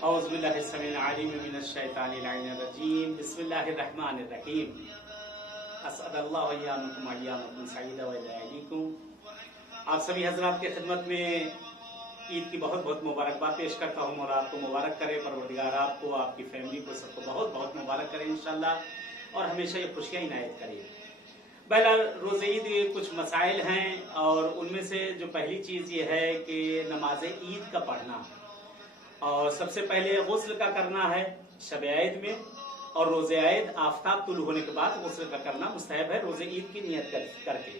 औज़ुबिल्लाहिस्समीउल मिनश्शैतानिर रजीम बिस्मिल्लाहिर्रहमानिर्रहीम असअदल्लाहु इय्याकुम अय्यामुकुम सईदा व इलैकुम। आप सभी हजरात की खिदमत में ईद की बहुत बहुत मुबारकबाद पेश करता हूँ। और आपको मुबारक करे परवरदिगार, आपको, आपकी फैमिली को, सबको बहुत बहुत मुबारक करे इंशाअल्लाह, और हमेशा ये खुशियाँ इनायत करे। बहरहाल रोज़े ईद कुछ मसाइल हैं, और उनमें से जो पहली चीज़ ये है कि नमाज ईद का पढ़ना, और सबसे पहले गुस्ल का करना है शब ईद में, और रोज़े ईद आफताब तुलू होने के बाद गुस्ल का करना मुस्तहब है रोज़े ईद की नियत करके।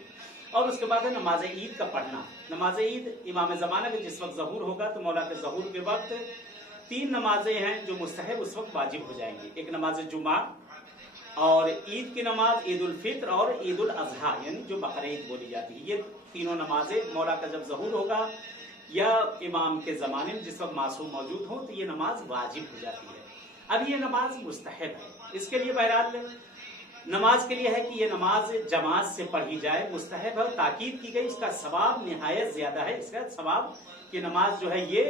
और उसके बाद है नमाज ईद का पढ़ना। नमाज ईद इमाम ज़माना में जिस वक्त ज़हूर होगा तो मौला के ज़हूर के वक्त 3 नमाजें हैं जो मुस्तहब उस वक्त वाजिब हो जाएंगी। एक नमाज जुमा, और ईद की नमाज ईद उल फित्र और ईद उल अजहा यानी जो बकरीद बोली जाती है। ये तीनों नमाजें मौला का जब ज़हूर होगा या इमाम के ज़माने में जिस वक्त मासूम मौजूद हो तो ये नमाज वाजिब हो जाती है। अब ये नमाज मुस्तहब है। इसके लिए बहरहाल नमाज के लिए है कि ये नमाज जमात से पढ़ी जाए, मुस्तहब है, ताकीद की गई, इसका सवाब निहायत ज्यादा है। इसका सवाब कि नमाज जो है ये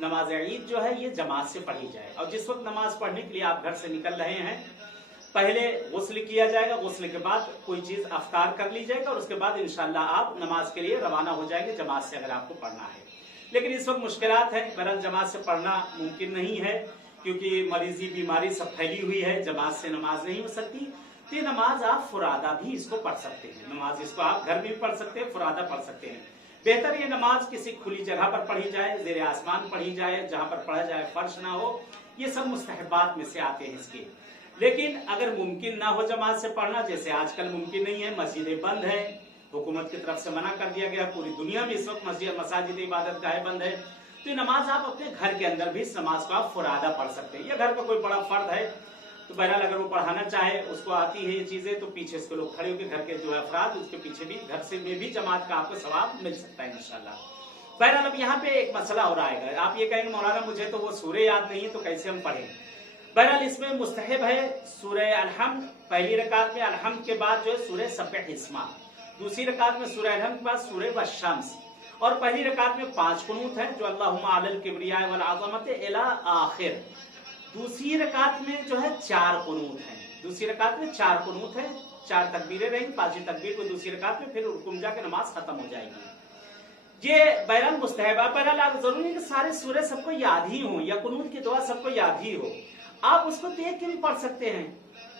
नमाज ईद जो है ये जमात से पढ़ी जाए। और जिस वक्त नमाज पढ़ने के लिए आप घर से निकल रहे हैं, पहले गुस्ल किया जाएगा, गुस्ल के बाद कोई चीज अफ्तार कर ली जाएगा, और उसके बाद इंशाअल्लाह आप नमाज के लिए रवाना हो जाएंगे जमात से, अगर आपको पढ़ना है। लेकिन इस वक्त मुश्किलात है, बहरहाल जमात से पढ़ना मुमकिन नहीं है क्योंकि मरीजी बीमारी सब फैली हुई है, जमात से नमाज नहीं हो सकती। तो ये नमाज आप फुरादा भी इसको पढ़ सकते हैं। नमाज इसको आप घर में भी पढ़ सकते हैं, फुरादा पढ़ सकते हैं। बेहतर ये नमाज किसी खुली जगह पर पढ़ी जाए, ज़ेरे आसमान पढ़ी जाए, जहां पर पढ़ा जाए फर्श ना हो। ये सब मुस्तहबात में से आते हैं इसके। लेकिन अगर मुमकिन ना हो जमात से पढ़ना, जैसे आजकल मुमकिन नहीं है, मस्जिदें बंद है, हुकूमत की तरफ से मना कर दिया गया, पूरी दुनिया में इस वक्त मसाजिद इबादत गाहें बंद है, तो नमाज आप अपने घर के अंदर भी इस नमाज को आप फुरादा पढ़ सकते हैं। या घर का कोई बड़ा फर्द है तो बहरहाल अगर वो पढ़ाना चाहे, उसको आती है ये चीजें, तो पीछे इसके लोग खड़े होकर घर के जो है अफराद, उसके पीछे भी घर से में भी जमात का आपको सवाब मिल सकता है इंशाल्लाह। बहरहाल अब यहाँ पे एक मसला हो रहा है, आप ये कहेंगे मौलाना मुझे तो वो सूरह याद नहीं है तो कैसे हम पढ़ें। बहरहाल इसमें मुस्तहब है सूरह अलहम्द, पहली रकात में अलहम्द के बाद जो है सूरह सब्बिह इस्मा, दूसरी रकात में सूरह अलहम्द के बाद सूरह वश्शम्स, और पहली रकात में 5 कुनूत है जो अल्लाहुम्मा अलल किब्रिया वल अज़मत इला आखिर। दूसरी रकात में जो है 4 कुनूत है, दूसरी रकात में 4 कुनूत है, 4 तकबीरें रहेंगी, 5वीं तकबीर को दूसरी रकात में, फिर रुकुम जाके नमाज खत्म हो जाएगी। ये बहरहाल मुस्तहब है। बहरहाल जरूरी है कि सारे सूरह सबको याद ही हो या कुनूत की दुआ सबको याद ही हो। आप उसको देख के भी पढ़ सकते हैं,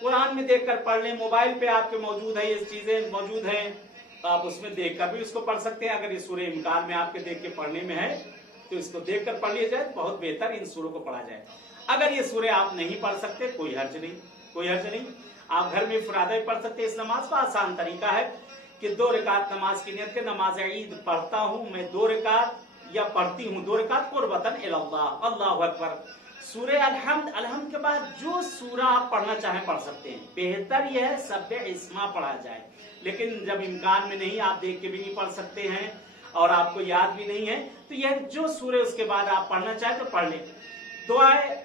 कुरान में देख कर पढ़ लें, मोबाइल पे आपके मौजूद है, ये चीजें मौजूद हैं, तो आप उसमें देख कर भी उसको पढ़ सकते हैं। अगर ये सूरह इम्कान में आपके देख के पढ़ने में है तो इसको देख कर पढ़ लिया जाए, बहुत बेहतर इन सूरों को पढ़ा जाए। अगर ये सूरह आप नहीं पढ़ सकते कोई हर्ज नहीं, कोई हर्ज नहीं, आप घर में फुरादा भी पढ़ सकते हैं। इस नमाज का आसान तरीका है कि 2 रकात नमाज की नियत के, नमाज ईद पढ़ता हूँ मैं 2 रकात या पढ़ती हूँ 2 रकात कुर्बतन इलल्लाह, अल्लाहु अकबर। सूरह अलहम्द के बाद जो सूरा आप पढ़ना चाहें पढ़ सकते हैं। बेहतर यह है सब्बिह इस्मा पढ़ा जाए, लेकिन जब इम्कान में नहीं, आप देख के भी नहीं पढ़ सकते हैं और आपको याद भी नहीं है, तो यह जो सूरह उसके बाद आप पढ़ना चाहें तो पढ़ लें। दुआएं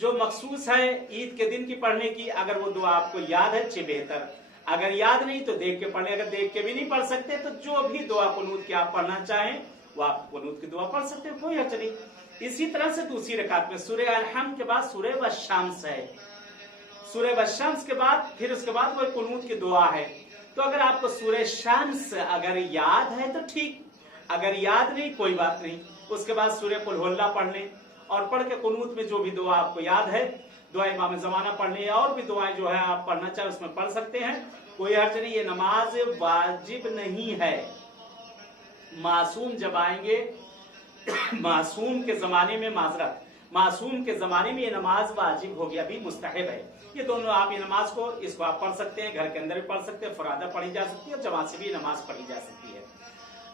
जो मखसूस है ईद के दिन की पढ़ने की, अगर वो दुआ आपको याद है चे बेहतर, अगर याद नहीं तो देख के पढ़े। अगर देख के भी नहीं पढ़ सकते तो जो भी दुआ कुनूत की आप पढ़ना चाहें वो आप कुनूत की दुआ पढ़ सकते हैं, कोई हर्ज नहीं। इसी तरह से दूसरी रकात में सूरह अलहम्द के बाद सूरह वश्शम्स है, सूरह वश्शम्स के बाद फिर उसके बाद वो कुनूत की दुआ है। तो अगर आपको सूरह शम्स अगर याद है तो ठीक, अगर याद नहीं कोई बात नहीं। उसके बाद सूरह कुल हुवल्लाह पढ़ लें, और पढ़ के कुनूत में जो भी दुआ आपको याद है, दुआ इमाम ज़माना पढ़ लें, और भी दुआएं जो है आप पढ़ना चाहे उसमें पढ़ सकते हैं, कोई हर्ज नहीं। ये नमाज वाजिब नहीं है। मासूम जब आएंगे मासूम के जमाने में, माजरत, मासूम के जमाने में ये नमाज वाजिब हो गया, अभी मुस्तहब है। ये दोनों आप ये नमाज को इसको आप पढ़ सकते हैं, घर के अंदर भी पढ़ सकते हैं, फुरादा पढ़ी जा सकती है, जमात से भी नमाज पढ़ी जा सकती है।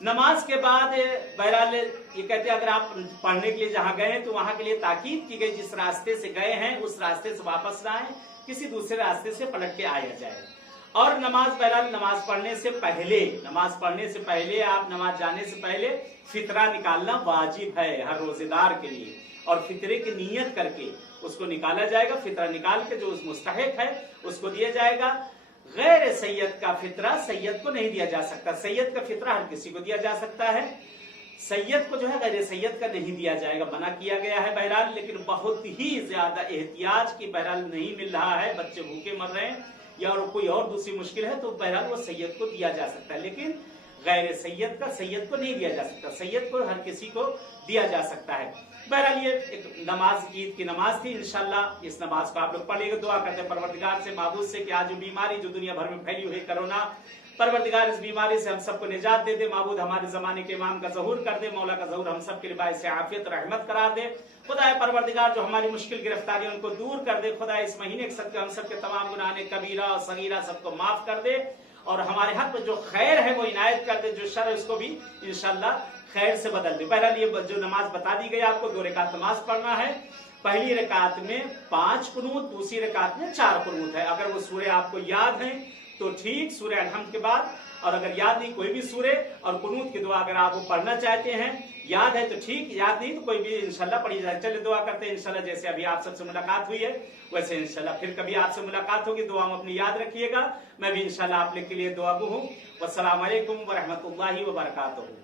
नमाज के बाद बहरहाल ये कहते हैं अगर आप पढ़ने के लिए जहां गए हैं तो वहां के लिए ताकीद की गई, जिस रास्ते से गए हैं उस रास्ते से वापस ना आए, किसी दूसरे रास्ते से पलट के आया जाए। और नमाज बहरहाल नमाज पढ़ने से पहले आप नमाज जाने से पहले फितरा निकालना वाजिब है हर रोजेदार के लिए, और फितरे की नियत करके उसको निकाला जाएगा। फितरा निकाल के जो उस मुस्तहिक है उसको दिया जाएगा। गैर सैयद का फितरा सैयद को नहीं दिया जा सकता, सैयद का फितरा हर किसी को दिया जा सकता है। सैयद को जो है गैर सैयद का नहीं दिया जाएगा, मना किया गया है बहरहाल, लेकिन बहुत ही ज्यादा एहतियाज की बहरहाल नहीं मिल रहा है, बच्चे भूखे मर रहे हैं या और कोई और दूसरी मुश्किल है तो बहरहाल वो सैयद को दिया जा सकता है, लेकिन गैर सैयद का सैयद को नहीं दिया जा सकता। सैयद को हर किसी को दिया जा सकता है। बहरहाल ये एक नमाज, ईद की नमाज थी। इंशाल्लाह इस नमाज को आप लोग पढ़िएगा। दुआ करते हैं परवरदिगार से, माबूद से कि आज जो बीमारी जो दुनिया भर में फैली हुई कोरोना, परवरदिगार इस बीमारी से हम सबको निजात दे दे। माबूद हमारे जमाने के इमाम का ज़हूर कर दे, मौला का ज़हूर हम सब के लिए बाइस आफियत रहमत करार दे। खुदा परवरदिगार जो हमारी मुश्किल गिरफ्तारी उनको दूर कर दे। खुदा इस महीने के हम सबके तमाम गुनाह कबीरा और सगीरा सबको माफ कर दे और हमारे हाथ में जो खैर है वो इनायत कर दे, जो शर है उसको भी इंशाल्लाह खैर से बदल दे। बहरहाल ये जो नमाज बता दी गई आपको, 2 रकात नमाज पढ़ना है। पहली रकात में 5 कुनूत, दूसरी रकात में 4 कुनूत है। अगर वो सूरे आपको याद है तो ठीक, सूरे अलहम्द के बाद, और अगर याद नहीं कोई भी सूरे और कुनूत की दुआ अगर आप वो पढ़ना चाहते हैं, याद है तो ठीक, याद नहीं तो कोई भी इंशाल्लाह पढ़ी जाए। चलिए दुआ करते हैं इंशाल्लाह, जैसे अभी आप सबसे मुलाकात हुई है वैसे इंशाल्लाह फिर कभी आपसे मुलाकात होगी। दुआ में अपनी याद रखिएगा। मैं भी इंशाल्लाह आप लोग के लिए दुआ गो हूँ। वस्सलाम अलैकुम व रहमतुल्लाहि व बरकातुहू।